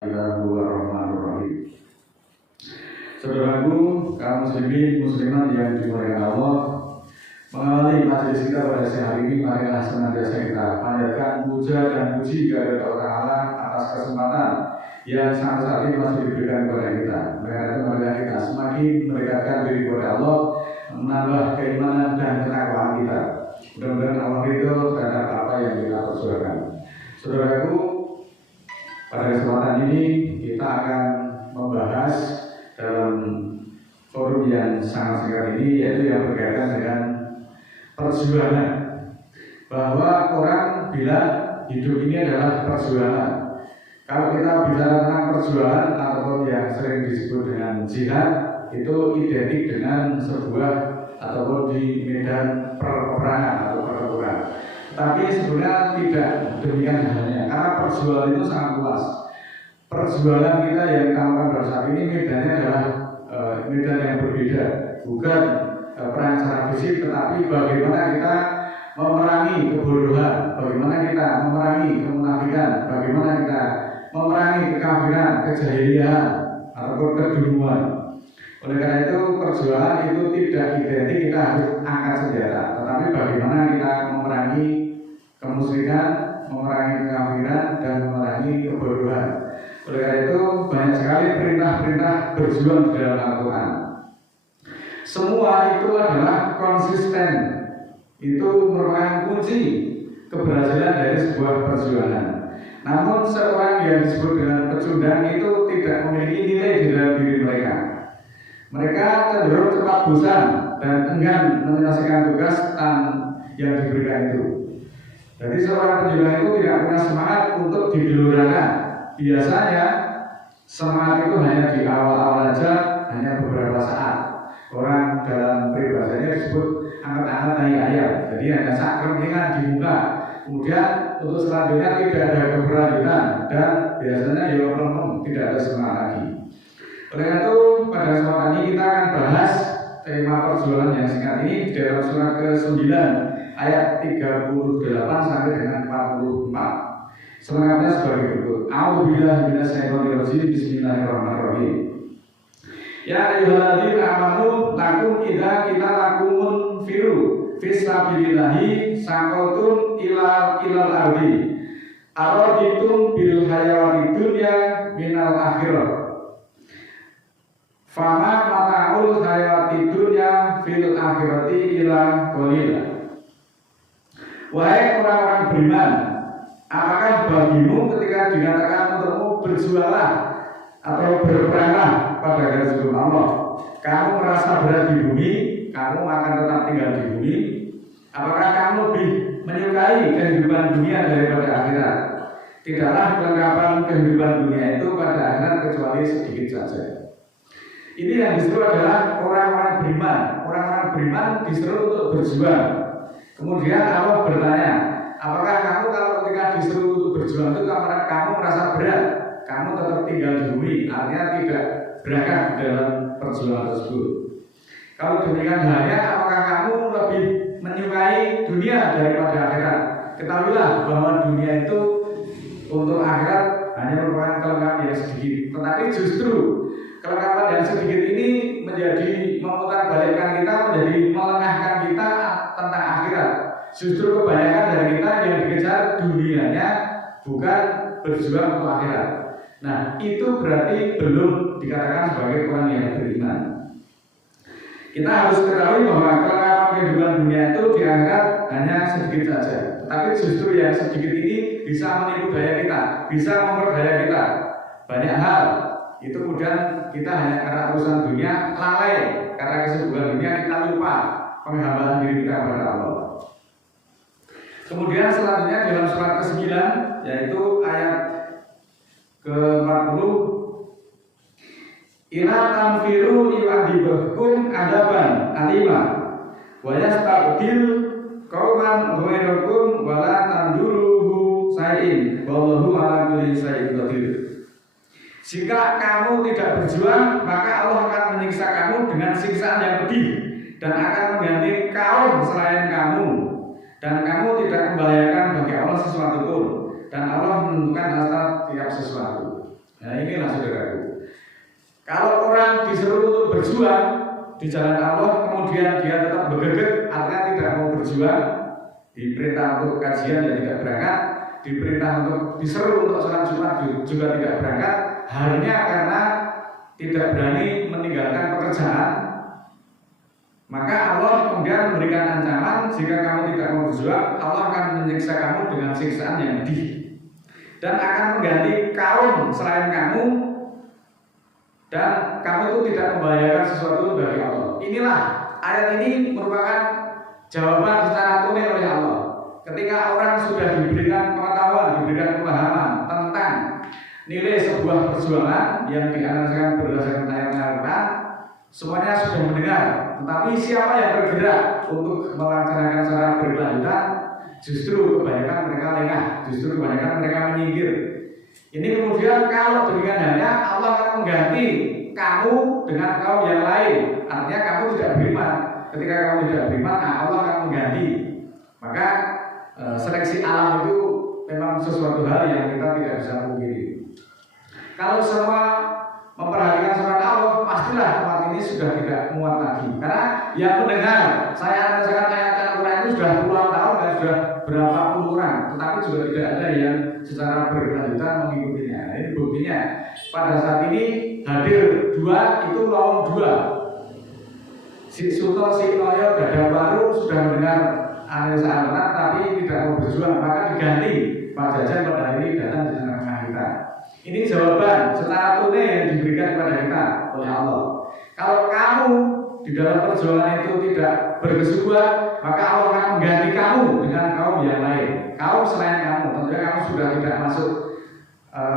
Bismillahirrahmanirrahim. Saudaraku, kaum muslimin muslimat yang dimuliakan Allah, mengawali majelis kita pada siang hari ini, marilah senantiasa kita panjatkan puja dan puji kepada Allah Ta'ala atas kesempatan yang sampai saat ini masih diberikan kepada kita. Karena itu marilah kita semakin mendekatkan diri kepada Allah, menambah keimanan dan ketakwaan kita. Mudah-mudahan Allah ridho terhadap apa yang kita perjuangkan. Saudaraku, pada kesempatan ini kita akan membahas dalam forum yang sangat singkat ini, yaitu yang berkaitan dengan perjuangan. Bahwa orang bilang hidup ini adalah perjuangan. Kalau kita bicara tentang perjuangan ataupun yang sering disebut dengan jihad, itu identik dengan sebuah ataupun di medan peperangan atau pertempuran. Tapi sebenarnya tidak demikian halnya, karena perjuangan itu sangat luas. Perjuangan kita yang kita lakukan pada saat ini medannya adalah medan yang berbeda, bukan perang secara fisik, tetapi bagaimana kita memerangi kebodohan, bagaimana kita memerangi kemunafikan, bagaimana kita memerangi kekafiran, kejahilian ataupun kedunguan. Oleh karena itu perjuangan itu tidak identik kita harus angkat senjata, tetapi bagaimana kita memerangi kemusyrikan, memerangi kekafiran, dan memerangi kebodohan. Oleh karena itu banyak sekali perintah-perintah berjuang di dalam Al-Quran. Semua itu adalah konsisten. Itu merupakan kunci keberhasilan dari sebuah perjuangan. Namun seorang yang disebut dengan pecundang itu tidak memiliki nilai di dalam diri mereka. Mereka cenderung cepat bosan dan enggan menyelesaikan tugas yang diberikan itu. Jadi seorang penjuang itu tidak punya semangat untuk digelurakan. Biasanya semangat itu hanya di awal-awal saja, hanya beberapa saat. Orang dalam peribahasanya disebut angkat-angkat naik ayam. Jadi hanya saat kepentingan di muka. Kemudian untuk selanjutnya tidak ada keberlanjutan dan biasanya ya tidak ada semangat lagi. Oleh karena itu pada kesempatan ini kita akan bahas tema perjuangan yang singkat ini di dalam surat ke-9 ayat 38 sampai dengan 44. Selengkapnya sebagai berikut. A'udzubillahi minasyaitonirrajim. Bismillahirrahmanirrahim. Ya ayyuhalladzina amanu lakum idza kita lakumun firu fisabilillahi saqatum ilal ardi araditum bil hayawani dunya minal akhirah. Fama mata'ul hayati dunya fil akhirati ila qalila. Wahai orang-orang beriman, apakah bagimu ketika dikatakan untukmu berjuanglah atau berperanglah pada garis hukum Allah, kamu merasa berat di bumi, kamu akan tetap tinggal di bumi? Apakah kamu lebih menyukai kehidupan dunia daripada akhirat? Tidaklah kelengkapan kehidupan dunia itu pada akhirat kecuali sedikit saja. Ini yang disuruh adalah orang-orang beriman. Orang-orang beriman disuruh untuk berjuang. Kemudian Allah bertanya, apakah kamu kalau ketika disuruh untuk berjuang itu kamu merasa berat? Kamu tetap tinggal di bumi, artinya tidak berangkat di dalam perjuangan tersebut. Kalau demikian halnya, apakah kamu lebih menyukai dunia daripada akhirat? Ketahuilah bahwa dunia itu untuk akhirat hanya merupakan kelengkapan yang sedikit. Tetapi justru kelengkapan yang sedikit ini menjadi memutarbalikkan kita, menjadi melengahkan kita tentang akhirat. Justru kebanyakan dari kita yang dikejar dunianya, bukan berjuang untuk akhirat. Nah, itu berarti belum dikatakan sebagai orang yang beriman. Kita harus ketahui bahwa kelengkapan kehidupan dunia itu di akhirat hanya sedikit saja. Tetapi justru yang sedikit ini bisa menipu daya kita, bisa memperdaya kita. Banyak hal itu kemudian kita hanya karena urusan dunia lalai, karena kesibukan dunia kita lupa penghambaan diri kita kepada Allah. Kemudian selanjutnya dalam surat ke-9 yaitu ayat ke-40, ila tanfiru yu'adzibkum adaban alima wa yastabdil qauman ghairakum wa la tanduruhu sa'in wallahu ala kulli shay'in qadir. Jika kamu tidak berjuang, maka Allah akan menyiksa kamu dengan siksaan yang pedih dan akan mengganti kaum selain kamu, dan kamu tidak membahayakan bagi Allah sesuatu pun, dan Allah menentukan asal tiap sesuatu. Nah inilah saudaraku. Kalau orang disuruh untuk berjuang di jalan Allah, kemudian dia tetap bergeget, artinya tidak mau berjuang, diperintah untuk kajian dan tidak berangkat, diperintah untuk disuruh untuk sholat Jumat juga tidak berangkat, hanya karena tidak berani meninggalkan pekerjaan, maka Allah kemudian memberikan ancaman, jika kamu tidak mau berjuang, Allah akan menyiksa kamu dengan siksaan yang pedih dan akan mengganti kaum selain kamu, dan kamu itu tidak membahayakan sesuatu dari Allah. Inilah ayat ini merupakan jawaban secara tunai oleh Allah. Ketika orang sudah diberikan pengetahuan, diberikan pemahaman tentang nilai sebuah perjuangan yang dianalisa berdasarkan ayat-ayat Al-Quran, semuanya sudah mendengar. Tetapi siapa yang bergerak untuk melaksanakan secara berkelanjutan, justru kebanyakan mereka lengah, justru kebanyakan mereka menyingkir. Ini kemudian kalau demikian halnya, Allah akan mengganti kamu dengan kaum yang lain. Artinya kamu tidak beriman. Ketika kamu tidak beriman, Allah akan mengganti. Maka seleksi alam itu memang sesuatu hal yang kita tidak bisa pungkiri. Kalau semua memperhatikan surat Allah, pastilah tempat ini sudah tidak muat lagi. Karena yang mendengar saya menjelaskan ayat Al-Quran itu sudah puluhan tahun dan sudah berapa puluh orang, tetapi juga tidak ada yang secara berkelanjutan mengikutinya. Ini buktinya. Pada saat ini hadir dua, itu lawan dua. Si Suto, si Noyo, Dada Baru sudah mendengar analisa Al-Quran, tapi tidak mau berjuang, maka diganti Pak Jajan pada hari ini datang di tengah-tengah kita. Ini jawaban secara tunai yang diberikan kepada kita oleh Allah. Kalau kamu di dalam perjuangan itu tidak berkesubuhan, maka Allah akan mengganti kamu dengan kaum yang lain, kaum selain kamu. Tentunya kamu sudah tidak masuk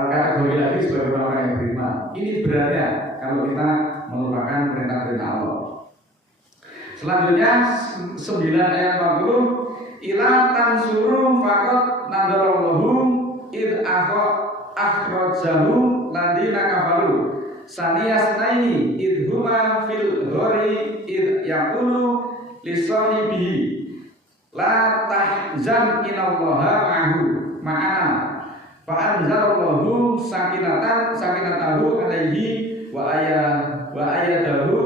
kategori lagi sebagai orang yang beriman. Ini beratnya kalau kita melupakan perintah-perintah Allah. Selanjutnya 9 ayat 40, ila tansuru faqad nadarallahu id akhrajahu ladina kafaru saniyasnaini id huma fil ghori id yaqulu li sahibihi la tahzan inallaha ma'ana fa anzalallahu sakinatahu alaihi wa ayadahu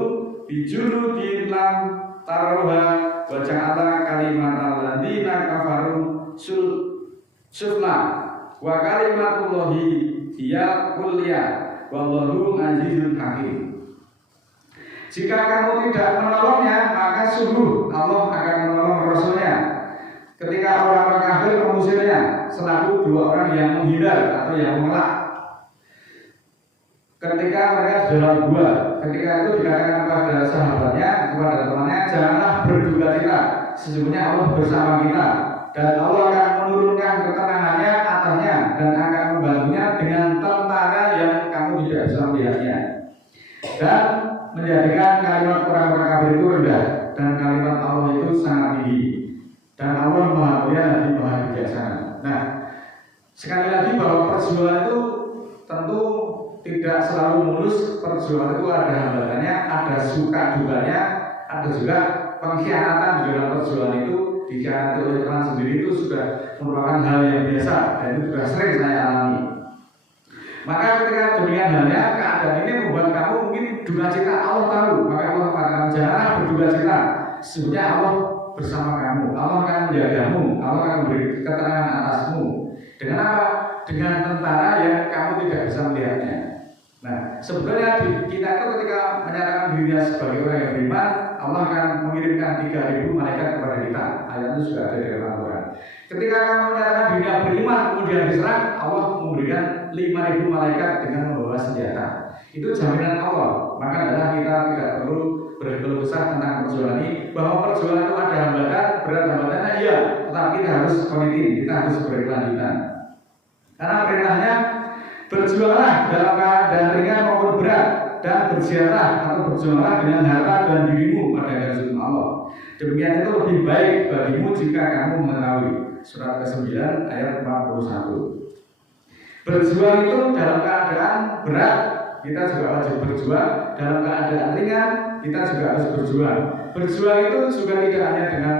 bijuludin lam taroha wa ja'ala kalimatal ladina kafaru sufla wa kalimatullahi hiya kulliya wallahu azizun hakim. Jika kamu tidak menolongnya, maka sungguh Allah akan menolong Rasulnya. Ketika orang-orang kafir mengusirnya, selaku dua orang yang menghindar atau yang mengelak. Ketika mereka di dalam gua, ketika itu dikatakan kepada sahabatnya, kepada temannya, janganlah berduka cita, sesungguhnya Allah bersama kita, dan Allah akan menurunkan ketenangannya atasnya dan akan membantunya dengan tentara yang kamu tidak bisa melihatnya, dan menjadikan kalimat orang-orang kafir itu rendah dan kalimat Allah itu sangat tinggi, dan Allah Maha Mulia lagi Maha Bijaksana. Nah, sekali lagi bahwa perjuangan itu tentu tidak selalu mulus. Perjuangan itu ada hambatannya, ada suka dukanya, ada juga pengkhianatan di dalam perjuangan itu. Dikhianati oleh teman sendiri itu sudah merupakan hal yang biasa dan itu sudah sering saya alami. Maka ketika demikian halnya, keadaan ini membuat kamu mungkin duka cita. Allah tahu, maka Allah mengatakan janganlah berduka cita, sesungguhnya Allah bersama kamu, Allah akan menjagamu, Allah akan memberi keterangan atasmu. Dengan apa? Dengan tentara yang kamu tidak bisa melihatnya. Nah, sebenarnya kita itu ketika menyatakan dirinya sebagai orang yang beriman, Allah akan mengirimkan 3.000 malaikat kepada kita. Ayat itu sudah ada di dalam Al-Quran. Ketika kamu menyatakan dirinya beriman kemudian diserang, Allah memberikan 5.000 malaikat dengan membawa senjata. Itu jaminan Allah. Maka adalah kita tidak perlu berkeluh kesah tentang perjuangan ini, bahwa perjuangan itu ada hambatan, berat hambatannya iya, tetapi kita harus komitmen, kita harus berkelanjutan. Karena perintahnya berjuanglah dalam keadaan ringan maupun berat, dan berziarah atau berjuanglah dengan harta dan dirimu pada garis Allah. Demikian itu lebih baik bagimu jika kamu mengetahui. Surat ke-9 ayat 41. Berjuang itu dalam keadaan berat, kita juga wajib berjuang. Dalam keadaan ringan, kita juga harus berjuang. Berjuang itu juga tidak hanya dengan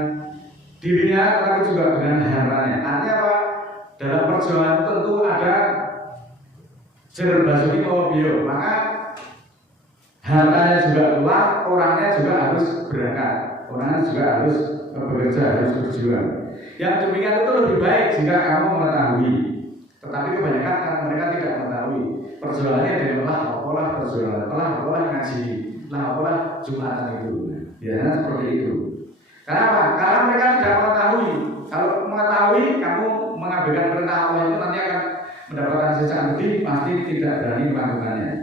dirinya, tetapi juga dengan hartanya. Artinya apa? Dalam perjuangan tentu ada jer basuki mau bio, maka hartanya juga keluar, orangnya juga harus berangkat, orangnya juga harus bekerja, harus berjuang. Yang demikian itu lebih baik jika kamu mengetahui, tetapi kebanyakan karena mereka tidak mengetahui. Perjuangannya adalah apalah perjuangan, apalah ngaji, apalah jumatan itu. Biasanya seperti itu. Kenapa? Karena mereka tidak mengetahui. Kalau mengetahui, kamu mengabaikan perintah Allah itu nanti akan mendapatkan siksaan pedih, pasti tidak berani melakukannya.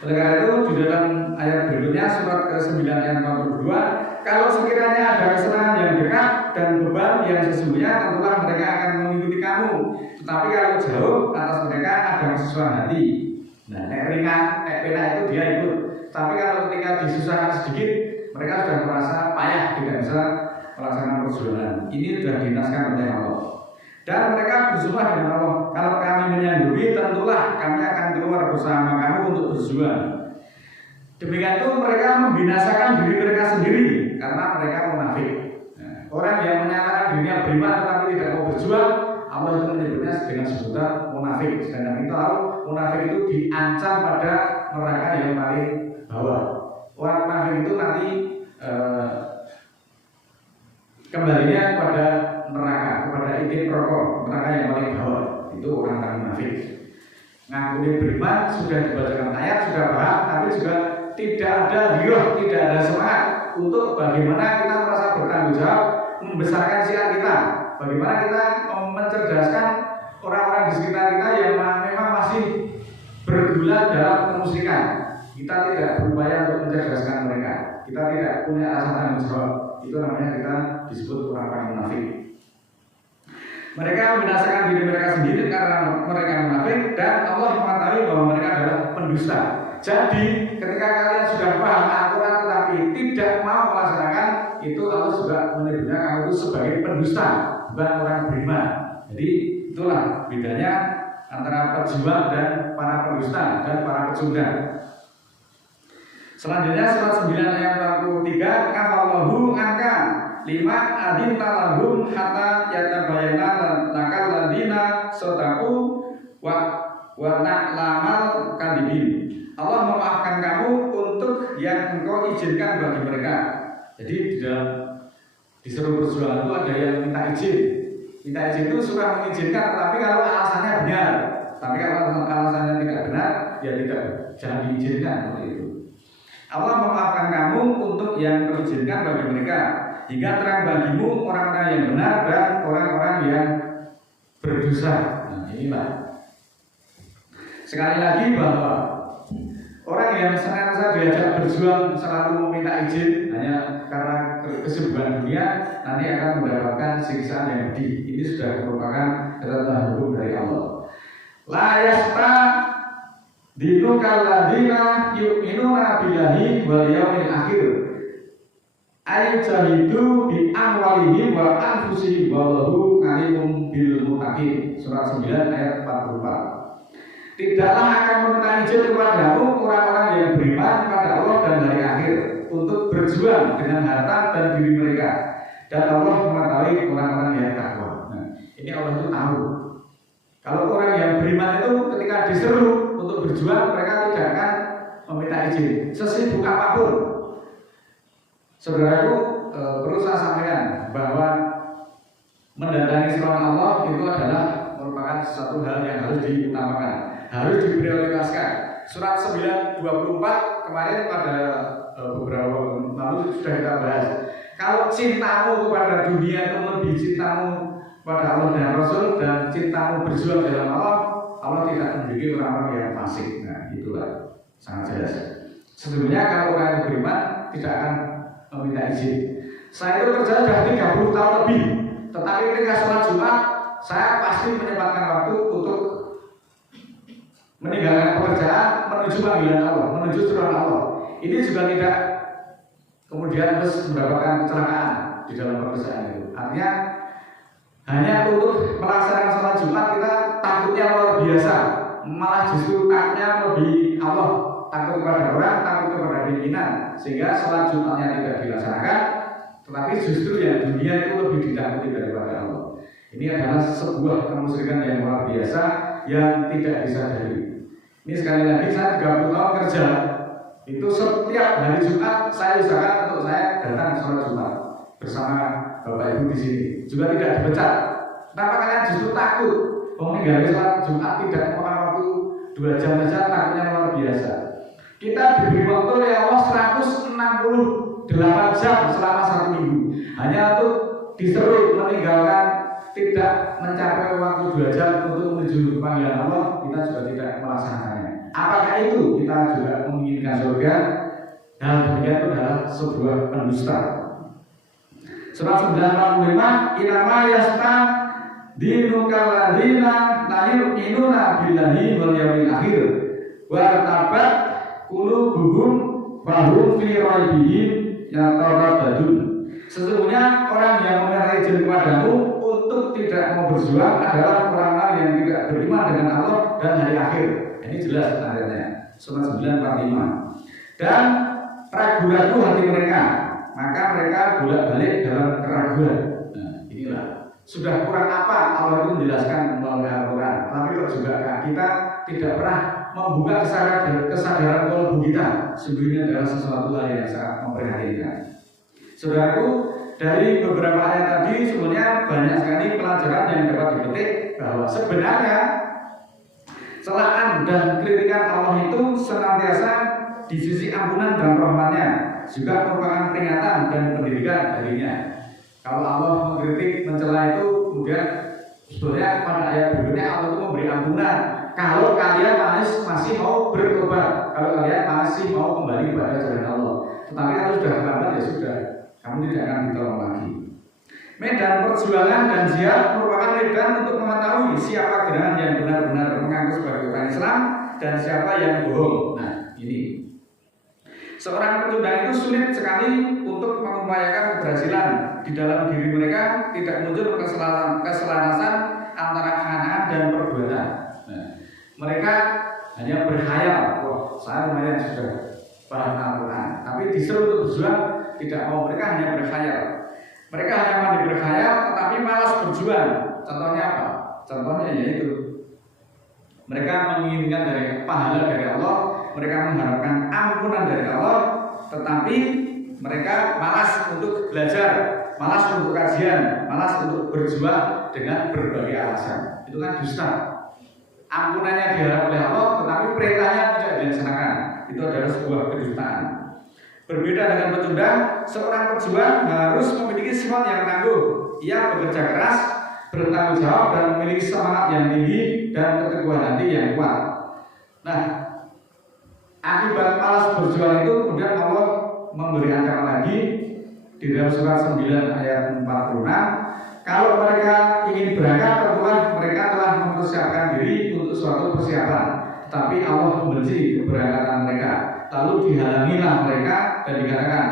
Oleh karena itu di dalam ayat berikutnya surat ke-9 ayat 42, kalau sekiranya ada kesenangan yang dekat dan beban yang sesungguhnya, tentulah mereka akan mengikuti kamu. Tetapi kalau jauh, atas mereka ada kesusahan hati. Nah, ringan, pena itu dia ikut. Tapi kalau ketika disusahkan sedikit, mereka sudah merasa payah, tidak bisa melaksanakan perjuangan. Ini sudah dinaskan oleh Allah. Dan mereka bersumpah dengan Allah, kalau kami menyanggupi, tentulah kami akan keluar bersama kamu untuk berjuang. Demikian itu mereka membinasakan diri mereka sendiri karena mereka munafik. Nah, orang yang menyatakan dirinya beriman tetapi tidak mau berjuang, Allah itu menyebutnya dengan sebutan munafik. Sedangkan kita tahu munafik itu diancam pada neraka yang paling bawah. Orang munafik itu nanti kembalinya kepada neraka, kepada inti rokok, neraka yang paling bawah. Itu orang munafik. Ngaku beriman, sudah dibacakan ayat, sudah paham, tapi juga tidak ada hiroh, tidak ada semangat untuk bagaimana kita merasa bertanggung jawab membesarkan syiar kita, bagaimana kita mencerdaskan orang-orang di sekitar kita yang memang masih bergulat dalam kemusyrikan. Kita tidak berupaya untuk mencerdaskan mereka, kita tidak punya rasa tanggung jawab. Itu namanya kita disebut orang-orang munafik. Mereka membinasakan diri mereka sendiri karena mereka munafik, dan Allah mengetahui bahwa mereka adalah pendusta. Jadi ketika kalian sudah paham aturan tetapi tidak mau melaksanakan, itu Allah juga menyebutnya kamu itu sebagai pendusta, bukan orang beriman. Jadi itulah bedanya antara pejuang dan para pendusta dan para pecundang. Selanjutnya surat 9 ayat 43, kafallahu anka lima adinta lahum hatta yatabayana lakal ladina sodaku wa na'lamal kadibin. Allah memaafkan kamu untuk yang engkau izinkan bagi mereka. Jadi di dalam disuruh berjuang itu ada yang minta izin. Minta izin itu sudah mengizinkan, tapi kalau alasannya benar. Tapi kalau alasannya tidak benar, ya tidak, jangan diizinkan seperti itu. Allah memaafkan kamu untuk yang terizinkan bagi mereka, hingga terang bagimu orang-orang yang benar dan orang-orang yang berdosa. Nah, inilah sekali lagi bahwa orang yang senantiasa diajak berjuang selalu meminta izin hanya karena kesibukan dunia, nanti akan mendapatkan siksaan yang pedih. Ini sudah merupakan ketetapan hukum dari Allah. La yasta dinukal ladina yu'minuna billahi wal yaumil akhir ayu jahidu bi amwalihim wa anfusihim wallahu alimun bil muttaqin. Surat 9 ayat 44. Tidaklah akan meminta izin kepadamu orang-orang yang beriman pada Allah dan hari akhir untuk berjuang dengan harta dan diri mereka, dan Allah mengetahui orang-orang yang takwa. Nah, ini Allah itu tahu. Kalau orang yang beriman itu ketika diseru untuk berjuang, mereka tidak akan meminta izin sesibuk apapun. Saudaraku, perlu saya sampaikan bahwa mendatangi seruan Allah itu adalah merupakan sesuatu hal yang harus diutamakan, harus diprioritaskan. Surat 9:24 kemarin pada beberapa waktu lalu sudah kita bahas. Kalau cintamu kepada dunia itu lebih cintamu pada Allah dan Rasul, dan cintamu berjuang dalam Allah, Allah tidak memiliki orang-orang yang fasik. Nah, itulah sangat jelas. Sesungguhnya kalau orang yang beriman tidak akan meminta izin. Saya itu kerja sudah 30 tahun lebih, tetapi ketika sholat Jumat saya pasti menyempatkan waktu untuk meninggalkan pekerjaan menuju panggilan Allah, menuju seruan Allah. Ini juga tidak kemudian terus mendapatkan kecelakaan di dalam pekerjaan itu. Artinya hanya untuk melaksanakan sholat Jumat kita takutnya luar biasa, malah justru takutnya lebih Allah, takut kepada orang, takut kepada pimpinan, sehingga sholat Jumatnya tidak dilaksanakan, tetapi justru yang dunia itu lebih ditakuti daripada Allah. Ini adalah sebuah kemusyrikan yang luar biasa yang tidak disadari. Ini sekali lagi saya 30 tahun kerja, itu setiap hari Jumat saya usahakan untuk saya datang sholat Jumat bersama Bapak Ibu di sini. Juga tidak dipecat. Kenapa kalian justru takut? Meninggalkan sholat Jumat tidak memakan waktu 2 jam saja, takutnya luar biasa. Kita diberi waktu oleh Allah 168 jam selama 1 minggu hanya untuk disuruh meninggalkan, tidak mencapai waktu 2 jam untuk menuju panggilan Allah, kita juga tidak melaksanakannya. Apakah itu kita juga menginginkan surga? Dan demikian itu adalah sebuah pendusta. Surah 95, Inama yasta dinukal ladina la yu'minuna billahi wal yawmil akhir wa tabat qulubuhum fahum fi raibihim yataraddadun. Sesungguhnya orang yang meminta izin kepadamu untuk tidak mau berjuang adalah orang-orang yang tidak beriman dengan Allah dan hari akhir. Ini jelas ayatnya. Surah 945. Dan ragu-ragu hati mereka, maka mereka bolak-balik dalam keraguan. Nah, inilah sudah kurang apa Allah itu menjelaskan melalui Al-Quran. Tapi kok juga kita tidak pernah membuka kesadaran kolbu kita. Sebenarnya adalah sesuatu hal yang sangat memprihatinkan. Saudaraku, dari beberapa ayat tadi sebenarnya banyak sekali pelajaran yang dapat dipetik bahwa sebenarnya celaan dan kritikan Allah itu senantiasa di sisi ampunan dan rahmatnya, juga merupakan peringatan dan pendidikan darinya. Kalau Allah mengkritik, mencela itu, kemudian sebenarnya pada ayat berikutnya Allah itu memberi ampunan. Kalau kalian masih mau bertobat, kalau kalian masih mau kembali kepada jalan Allah. Tetapi kalau sudah terlambat ya sudah, kamu tidak akan ditolong lagi. Medan perjuangan dan jihad merupakan medan untuk mengetahui siapa gerangan yang benar-benar mengaku sebagai orang Islam dan siapa yang bohong. Nah, ini seorang pecundang itu sulit sekali untuk mengupayakan keberhasilan di dalam diri mereka, tidak muncul keselarasan antara angan-angan dan perbuatan. Nah, mereka hanya berkhayal, wah saya lumayan sudah paham Al-Quran, tapi disuruh untuk berjuang tidak mau. Mereka hanya berkhayal. Mereka hanya pandai berkhayal, tetapi malas berjuang. Contohnya apa? Contohnya yaitu mereka menginginkan dari pahala dari Allah, mereka mengharapkan ampunan dari Allah, tetapi mereka malas untuk belajar, malas untuk kajian, malas untuk berjuang dengan berbagai alasan. Itu kan dusta. Ampunannya diharap oleh Allah, tetapi perintahnya tidak dilaksanakan. Itu adalah sebuah kedustaan. Berbeda dengan pecundang, seorang pejuang harus memiliki sifat yang tangguh. Ia bekerja keras, bertanggung jawab, dan memiliki semangat yang tinggi dan keteguhan hati yang kuat. Nah, akibat malas berjuang itu kemudian Allah memberi ancaman lagi di dalam surat 9 ayat 46. Kalau mereka ingin berangkat ke Tuhan, mereka telah mempersiapkan diri untuk suatu persiapan, tapi Allah membenci keberangkatan mereka. Lalu dihalangilah mereka dan dikatakan,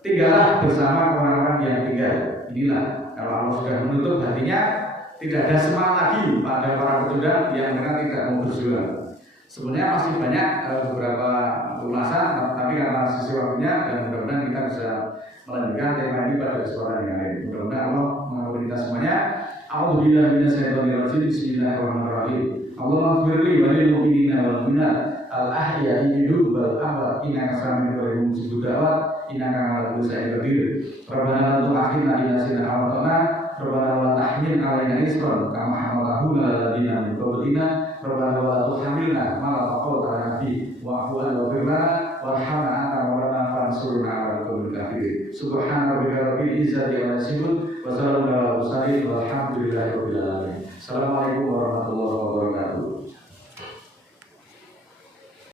tinggallah bersama orang-orang yang tinggal. Inilah kalau Allah sudah menutup hatinya, tidak ada semangat lagi pada para pecundang yang mereka tidak mau berjuang. Sebenarnya masih banyak beberapa ulasan, tapi karena sisi waktunya dan mudah-mudahan kita bisa melanjutkan tema ini pada kesempatan yang lain. Mudah-mudahan Allah mengampuni kita semuanya. A'udzubillahi minasyaitonirrajim. Bismillahirrahmanirrahim. Allahumma ighfirli wa lil mu'minina wal mu'minat al-ahya'i minhum wal amwat innaka sami'un qaribun mujibud da'wat innaka 'ala kulli syai'in qadir. Rabbana la tu'akhidna in nasina aw akhtana. Rabbana la tahmil 'alaina isran kama hamaltahu 'alal ladzina min qablina. Rabbana la tuhammilna ma la taqata lana bihi wa'fu 'anna waghfirna warhamna anta maulana fansurna 'alal qawmil kafirin. Subhana rabbika rabbil izzati amma yasifun wa salamun 'alal mursalin walhamdulillahi rabbil alamin. Assalamualaikum